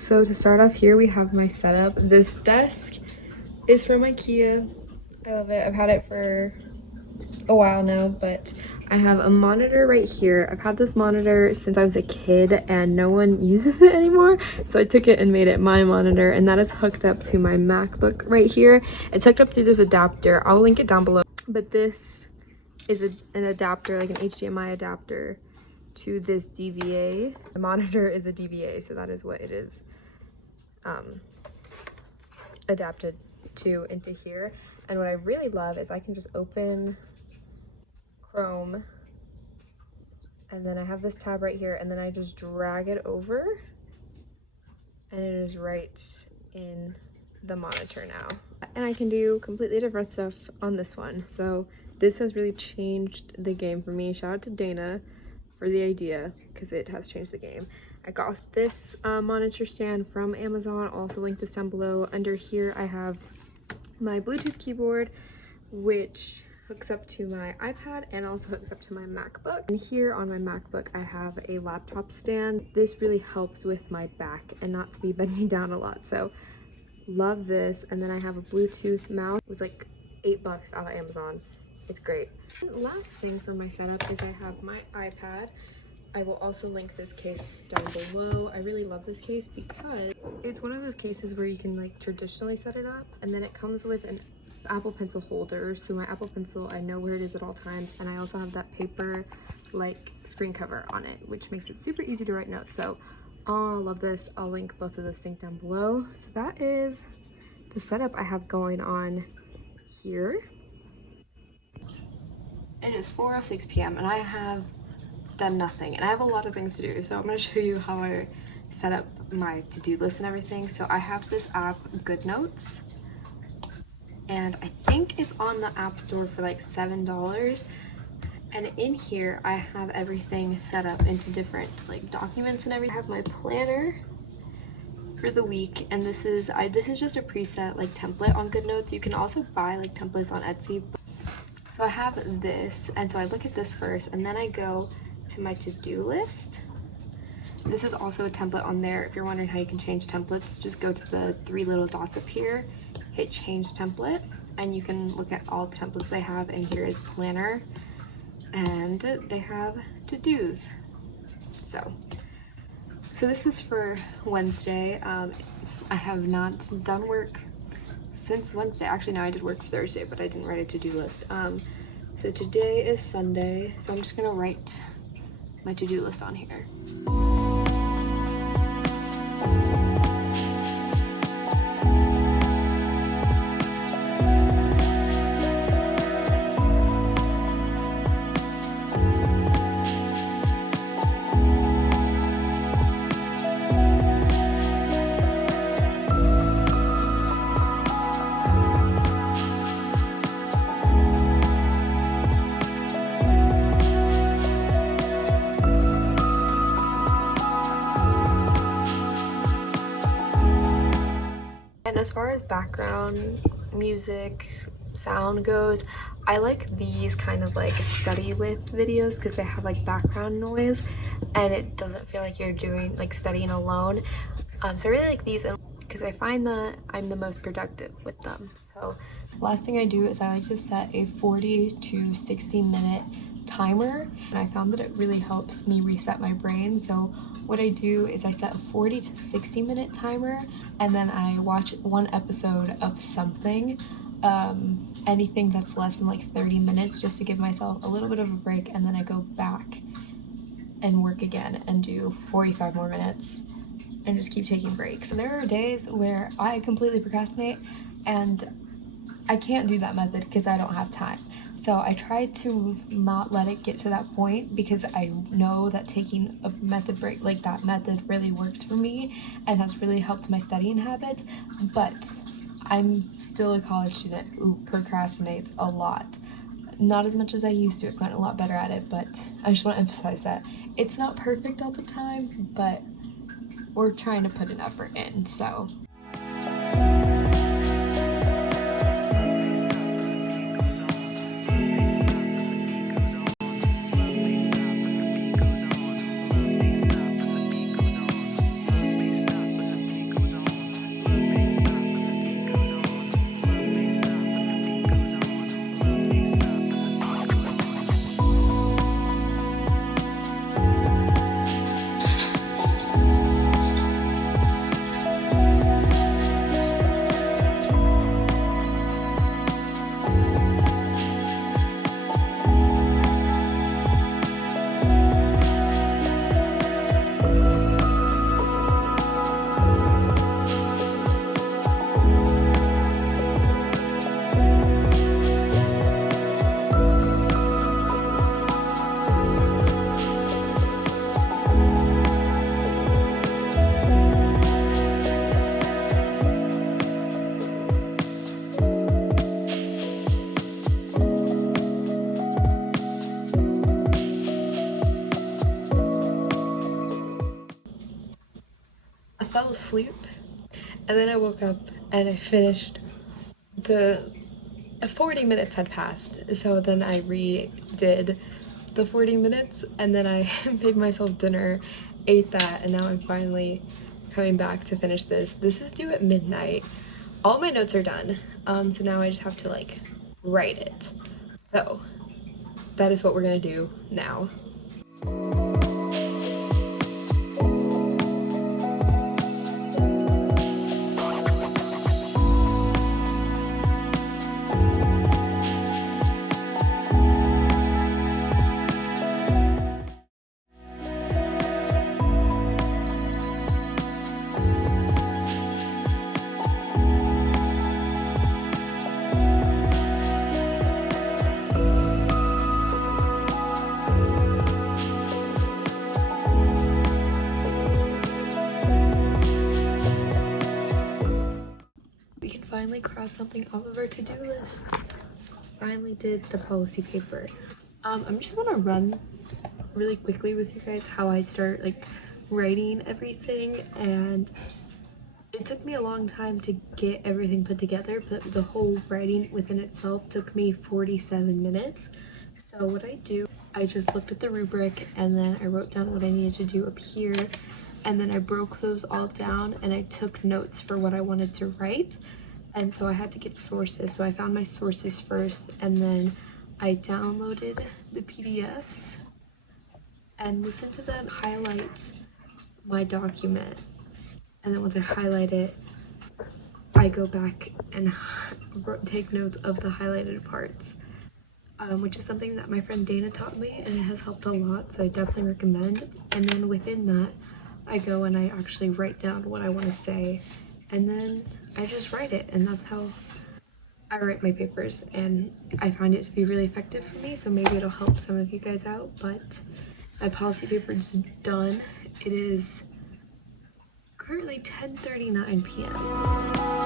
So to start off here, we have my setup. This desk is from IKEA. I love it. I've had it for a while now, but I have a monitor right here. I've had this monitor since I was a kid and no one uses it anymore. So I took it and made it my monitor, and that is hooked up to my MacBook right here. It's hooked up through this adapter. I'll link it down below. But this is an adapter, like an HDMI adapter to this DVA. The monitor is a DVA, so that is what it is adapted to into here. And what I really love is I can just open Chrome, and then I have this tab right here, and then I just drag it over and it is right in the monitor now. And I can do completely different stuff on this one. So this has really changed the game for me. Shout out to Dana for the idea, because it has changed the game. I got this monitor stand from Amazon. I'll also link this down below. Under here I have my Bluetooth keyboard, which hooks up to my iPad and also hooks up to my MacBook. And here on my MacBook I have a laptop stand. This really helps with my back and not to be bending down a lot, so love this. And then I have a Bluetooth mouse. It was like $8 out of Amazon. It's great. And last thing for my setup is I have my iPad. I will also link this case down below. I really love this case because it's one of those cases where you can like traditionally set it up, and then it comes with an Apple Pencil holder. So my Apple Pencil, I know where it is at all times, and I also have that paper like screen cover on it, which makes it super easy to write notes. So I love this. I'll link both of those things down below. So that is the setup I have going on here. It is 4:06 p.m. and I have done nothing, and I have a lot of things to do. So I'm going to show you how I set up my to-do list and everything. So I have this app, GoodNotes, and I think it's on the App Store for like $7. And in here I have everything set up into different like documents and everything. I have my planner for the week, and this is just a preset like template on GoodNotes. You can also buy like templates on Etsy. So I have this, and so I look at this first, and then I go to my to-do list. This is also a template on there. If you're wondering how you can change templates, just go to the 3 little dots up here, hit change template, and you can look at all the templates they have. And here is planner, and they have to-dos. So this is for Wednesday. I have not done work since Wednesday. Actually, no, I did work for Thursday, but I didn't write a to-do list. So today is Sunday, so I'm just gonna write my to-do list on here. And as far as background music sound goes, I like these kind of like study with videos because they have like background noise and it doesn't feel like you're doing like studying alone. So I really like these because I find that I'm the most productive with them. So last thing I do is I like to set a 40 to 60 minute timer, and I found that it really helps me reset my brain. So what I do is I set a 40 to 60 minute timer, and then I watch one episode of something, anything that's less than like 30 minutes, just to give myself a little bit of a break, and then I go back and work again and do 45 more minutes and just keep taking breaks. And there are days where I completely procrastinate and I can't do that method because I don't have time. So I try to not let it get to that point because I know that taking a method break like that method really works for me and has really helped my studying habits. But I'm still a college student who procrastinates a lot. Not as much as I used to. I've gotten a lot better at it, but I just want to emphasize that it's not perfect all the time, but we're trying to put an effort in, so. fell asleep and then I woke up and I finished the 40 minutes had passed, so then I redid the 40 minutes and then I made myself dinner, ate that, and now I'm finally coming back to finish this. This is due at midnight. All my notes are done, so now I just have to like write it. So that is what we're gonna do now. Finally crossed something off of our to-do list. Finally did the policy paper. I'm just gonna run really quickly with you guys how I start like writing everything, and it took me a long time to get everything put together, but the whole writing within itself took me 47 minutes. So what I do, I just looked at the rubric and then I wrote down what I needed to do up here, and then I broke those all down and I took notes for what I wanted to write. And so I had to get sources, so I found my sources first, and then I downloaded the PDFs and listened to them highlight my document. And then once I highlight it, I go back and take notes of the highlighted parts, which is something that my friend Dana taught me, and it has helped a lot, so I definitely recommend. And then within that, I go and I actually write down what I want to say, and then I just write it, and that's how I write my papers, and I find it to be really effective for me, so maybe it'll help some of you guys out. But my policy paper is done. It is currently 10:39 p.m.